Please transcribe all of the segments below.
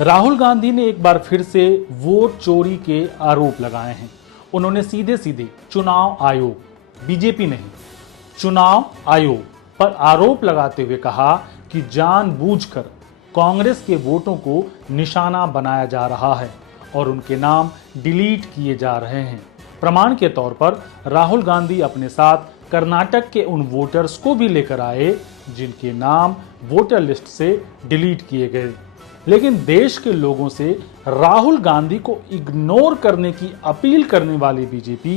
राहुल गांधी ने एक बार फिर से वोट चोरी के आरोप लगाए हैं। उन्होंने सीधे सीधे चुनाव आयोग, बीजेपी नहीं, चुनाव आयोग पर आरोप लगाते हुए कहा कि जानबूझकर कांग्रेस के वोटों को निशाना बनाया जा रहा है और उनके नाम डिलीट किए जा रहे हैं। प्रमाण के तौर पर राहुल गांधी अपने साथ कर्नाटक के उन वोटर्स को भी लेकर आए जिनके नाम वोटर लिस्ट से डिलीट किए गए। लेकिन देश के लोगों से राहुल गांधी को इग्नोर करने की अपील करने वाली बीजेपी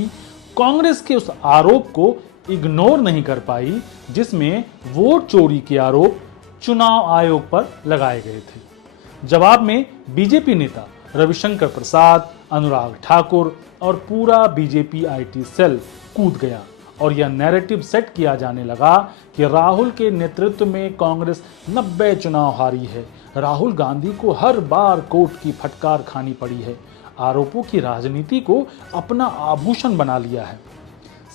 कांग्रेस के उस आरोप को इग्नोर नहीं कर पाई जिसमें वोट चोरी के आरोप चुनाव आयोग पर लगाए गए थे। जवाब में बीजेपी नेता रविशंकर प्रसाद, अनुराग ठाकुर और पूरा बीजेपी आईटी सेल कूद गया और यह नैरेटिव सेट किया जाने लगा कि राहुल के नेतृत्व में कांग्रेस 90 चुनाव हारी है। राहुल गांधी को हर बार कोर्ट की फटकार खानी पड़ी है। आरोपों की राजनीति को अपना आभूषण बना लिया है।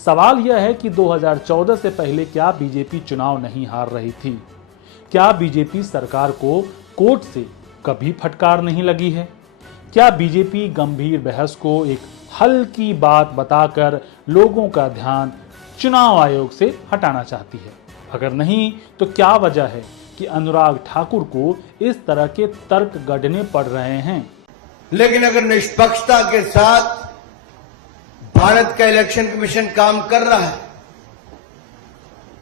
सवाल यह है कि 2014 से पहले क्या बीजेपी चुनाव नहीं हार रही थी? क्या बीजेपी सरकार को कोर्ट से कभी फटकार नहीं लगी है? क्या बीजेपी गंभीर बहस को एक हल्की बात बताकर लोगों का ध्यान चुनाव आयोग से हटाना चाहती है? अगर नहीं तो क्या वजह है कि अनुराग ठाकुर को इस तरह के तर्क गढ़ने पड़ रहे हैं? लेकिन अगर निष्पक्षता के साथ भारत का इलेक्शन कमीशन काम कर रहा है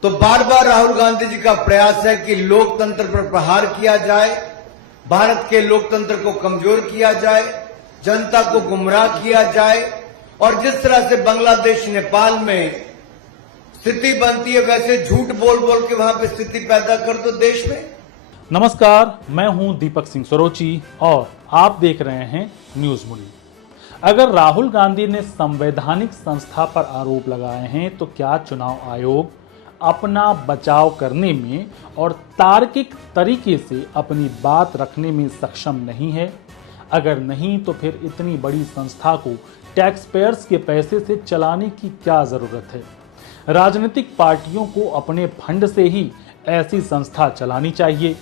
तो बार बार राहुल गांधी जी का प्रयास है कि लोकतंत्र पर प्रहार किया जाए, भारत के लोकतंत्र को कमजोर किया जाए, जनता को गुमराह किया जाए और जिस तरह से बांग्लादेश, नेपाल में स्थिति बनती है वैसे झूठ बोल बोल के वहां पे स्थिति पैदा कर दो देश में। नमस्कार, मैं हूं दीपक सिंह सरोची और आप देख रहे हैं न्यूज मुड़ी। अगर राहुल गांधी ने संवैधानिक संस्था पर आरोप लगाए हैं तो क्या चुनाव आयोग अपना बचाव करने में और तार्किक तरीके से अपनी बात रखने में सक्षम नहीं है? अगर नहीं तो फिर इतनी बड़ी संस्था को टैक्स पेयर्स के पैसे से चलाने की क्या जरूरत है? राजनीतिक पार्टियों को अपने फंड से ही ऐसी संस्था चलानी चाहिए।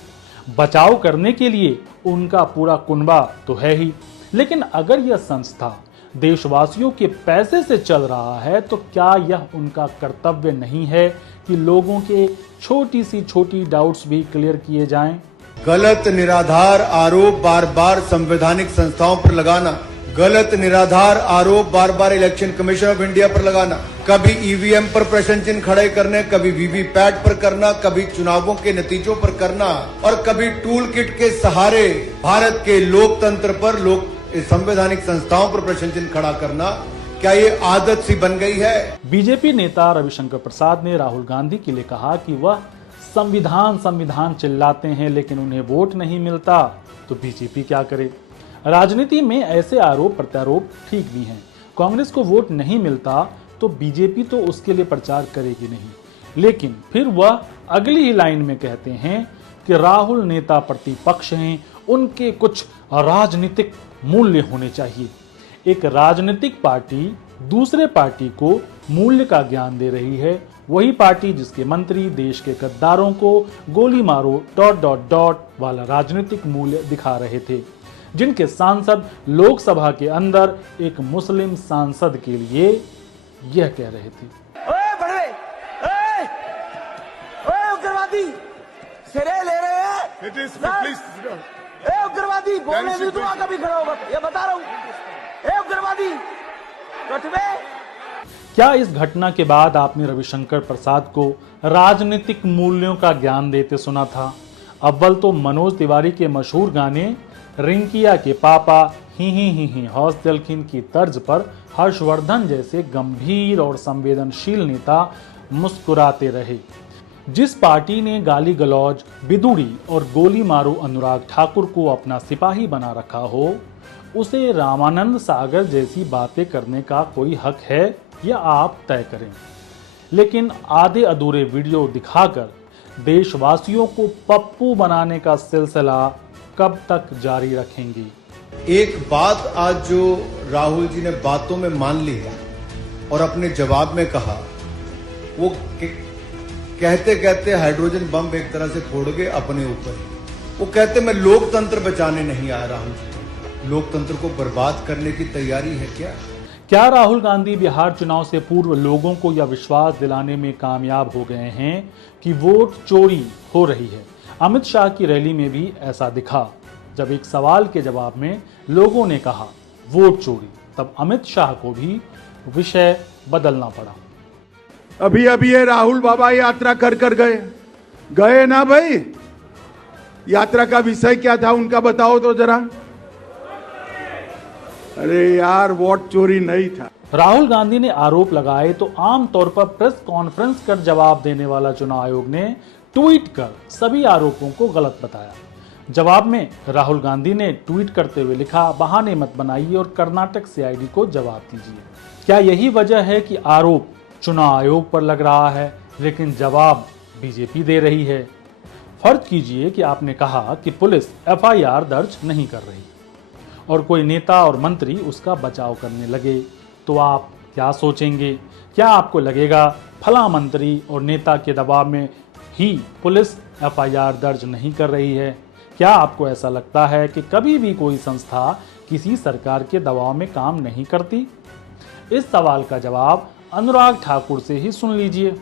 बचाव करने के लिए उनका पूरा कुनबा तो है ही, लेकिन अगर यह संस्था देशवासियों के पैसे से चल रहा है तो क्या यह उनका कर्तव्य नहीं है कि लोगों के छोटी डाउट्स भी क्लियर किए जाएं? गलत निराधार आरोप बार बार संवैधानिक संस्थाओं पर लगाना, गलत निराधार आरोप बार बार इलेक्शन कमीशन ऑफ इंडिया पर लगाना, कभी ईवीएम पर प्रश्न चिन्ह खड़े करने, कभी वीवीपैट पर करना, कभी चुनावों के नतीजों पर करना और कभी टूल किट के सहारे भारत के लोकतंत्र पर संवैधानिक संस्थाओं पर प्रश्न चिन्ह खड़ा करना, क्या ये आदत सी बन गई है? बीजेपी नेता रविशंकर प्रसाद ने राहुल गांधी के लिए कहा कि वह संविधान चिल्लाते हैं लेकिन उन्हें वोट नहीं मिलता तो बीजेपी क्या करे? राजनीति में ऐसे आरोप प्रत्यारोप ठीक भी हैं। कांग्रेस को वोट नहीं मिलता तो बीजेपी तो उसके लिए प्रचार करेगी नहीं, लेकिन फिर वह अगली ही लाइन में कहते हैं कि राहुल नेता प्रतिपक्ष हैं, उनके कुछ राजनीतिक मूल्य होने चाहिए। एक राजनीतिक पार्टी दूसरे पार्टी को मूल्य का ज्ञान दे रही है, वही पार्टी जिसके मंत्री देश के गद्दारों को गोली मारो ... वाला राजनीतिक मूल्य दिखा रहे थे, जिनके सांसद लोकसभा के अंदर एक मुस्लिम सांसद के लिए यह कह रहे थे, उग्रवादी सिरे ले रहे हैं, उग्रवादी बोलने नहीं दूंगा कभी खड़ा होगा, ये बता रहा हूँ, उग्रवादी कटवे। क्या इस घटना के बाद आपने रविशंकर प्रसाद को राजनीतिक मूल्यों का ज्ञान देते सुना था? अव्वल तो मनोज तिवारी के मशहूर गाने रिंकिया के पापा ही हौस दिलखिन की तर्ज पर हर्षवर्धन जैसे गंभीर और संवेदनशील नेता मुस्कुराते रहे। जिस पार्टी ने गाली गलौज, बिदुड़ी और गोली मारो अनुराग ठाकुर को अपना सिपाही बना रखा हो, उसे रामानंद सागर जैसी बातें करने का कोई हक है या आप तय करें। लेकिन आधे अधूरे वीडियो दिखाकर देशवासियों को पप्पू बनाने का सिलसिला कब तक जारी रखेंगे? एक बात आज जो राहुल जी ने बातों में मान ली है और अपने जवाब में कहा, वो कहते कहते हाइड्रोजन बम एक तरह से फोड़ गए अपने ऊपर। वो कहते मैं लोकतंत्र बचाने नहीं आ रहा हूं। लोकतंत्र को बर्बाद करने की तैयारी है क्या राहुल गांधी बिहार चुनाव से पूर्व लोगों को यह विश्वास दिलाने में कामयाब हो गए हैं कि वोट चोरी हो रही है? अमित शाह की रैली में भी ऐसा दिखा। जब एक सवाल के जवाब में लोगों ने कहा वोट चोरी, तब अमित शाह को भी विषय बदलना पड़ा। अभी अभी ये राहुल बाबा यात्रा कर गए ना भाई। यात्रा का विषय क्या था उनका बताओ तो जरा। अरे यार, वोट चोरी नहीं था। राहुल गांधी ने आरोप लगाए तो आमतौर पर प्रेस कॉन्फ्रेंस कर जवाब देने वाला चुनाव आयोग ने ट्वीट कर सभी आरोपों को गलत बताया। जवाब में राहुल गांधी ने ट्वीट करते हुए लिखा, बहाने मत बनाइए और कर्नाटक सीआईडी को जवाब दीजिए। क्या यही वजह है कि आरोप चुनाव आयोग पर लग रहा है लेकिन जवाब बीजेपी दे रही है? फर्ज कीजिए कि आपने कहा कि पुलिस एफआईआर दर्ज नहीं कर रही और कोई नेता और मंत्री उसका बचाव करने लगे, तो आप क्या सोचेंगे? क्या आपको लगेगा फला मंत्री और नेता के दबाव में ही पुलिस एफआईआर दर्ज नहीं कर रही है? क्या आपको ऐसा लगता है कि कभी भी कोई संस्था किसी सरकार के दबाव में काम नहीं करती? इस सवाल का जवाब अनुराग ठाकुर से ही सुन लीजिए।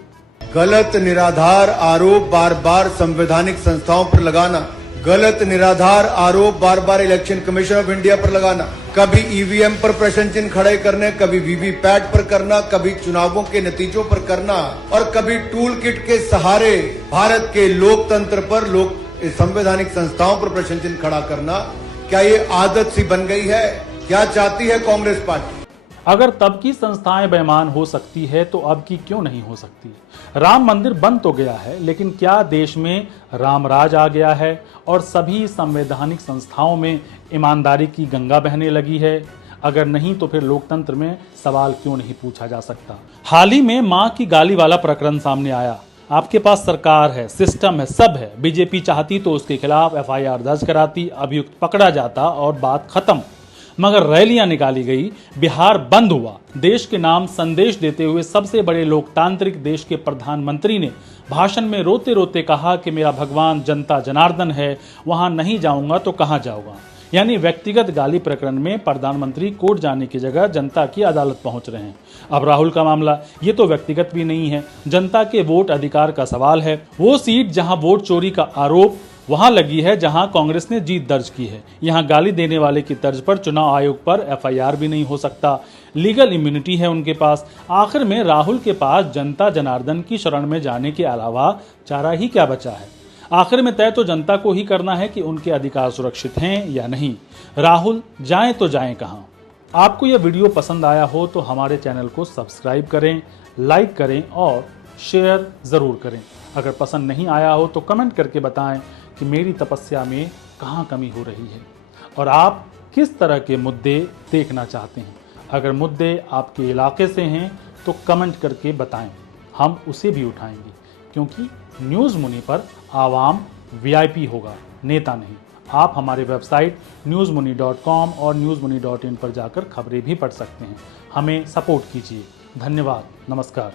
गलत निराधार आरोप बार बार संवैधानिक संस्थाओं पर लगाना, गलत निराधार आरोप बार बार इलेक्शन कमीशन ऑफ इंडिया पर लगाना, कभी ईवीएम पर प्रश्न चिन्ह खड़े करने, कभी वीवीपैट पर करना, कभी चुनावों के नतीजों पर करना और कभी टूल किट के सहारे भारत के लोकतंत्र पर संवैधानिक संस्थाओं पर प्रश्न चिन्ह खड़ा करना, क्या ये आदत सी बन गई है? क्या चाहती है कांग्रेस पार्टी? अगर तब की संस्थाएं बेईमान हो सकती है तो अब की क्यों नहीं हो सकती? राम मंदिर बन तो गया है, लेकिन क्या देश में रामराज आ गया है और सभी संवैधानिक संस्थाओं में ईमानदारी की गंगा बहने लगी है? अगर नहीं तो फिर लोकतंत्र में सवाल क्यों नहीं पूछा जा सकता? हाल ही में मां की गाली वाला प्रकरण सामने आया। आपके पास सरकार है, सिस्टम है, सब है। बीजेपी चाहती तो उसके खिलाफ एफआईआर दर्ज कराती, अभियुक्त पकड़ा जाता और बात खत्म। मगर रैलियां निकाली गई, बिहार बंद हुआ। देश के नाम संदेश देते हुए सबसे बड़े लोकतांत्रिक देश के प्रधानमंत्री ने भाषण में रोते रोते कहा कि मेरा भगवान जनता जनार्दन है, वहां नहीं जाऊंगा तो कहां जाऊंगा। यानी व्यक्तिगत गाली प्रकरण में प्रधानमंत्री कोर्ट जाने की जगह जनता की अदालत पहुंच रहे हैं। अब राहुल का मामला ये तो व्यक्तिगत भी नहीं है, जनता के वोट अधिकार का सवाल है। वो सीट जहां वोट चोरी का आरोप वहां लगी है जहां कांग्रेस ने जीत दर्ज की है, यहां गाली देने वाले की तर्ज पर चुनाव आयोग पर एफआईआर भी नहीं हो सकता। लीगल इम्यूनिटी है उनके पास। आखिर में राहुल के पास जनता जनार्दन की शरण में जाने के अलावा चारा ही क्या बचा है? आखिर में तय तो जनता को ही करना है कि उनके अधिकार सुरक्षित हैं या नहीं। राहुल जाएं तो जाएं कहां? आपको यह वीडियो पसंद आया हो तो हमारे चैनल को सब्सक्राइब करें, लाइक करें और शेयर जरूर करें। अगर पसंद नहीं आया हो तो कमेंट करके बताएं कि मेरी तपस्या में कहां कमी हो रही है और आप किस तरह के मुद्दे देखना चाहते हैं। अगर मुद्दे आपके इलाके से हैं तो कमेंट करके बताएं, हम उसे भी उठाएंगे, क्योंकि न्यूज़ मुनी पर आवाम वीआईपी होगा, नेता नहीं। आप हमारे वेबसाइट newsmuni.com और newsmuni.in पर जाकर खबरें भी पढ़ सकते हैं। हमें सपोर्ट कीजिए। धन्यवाद। नमस्कार।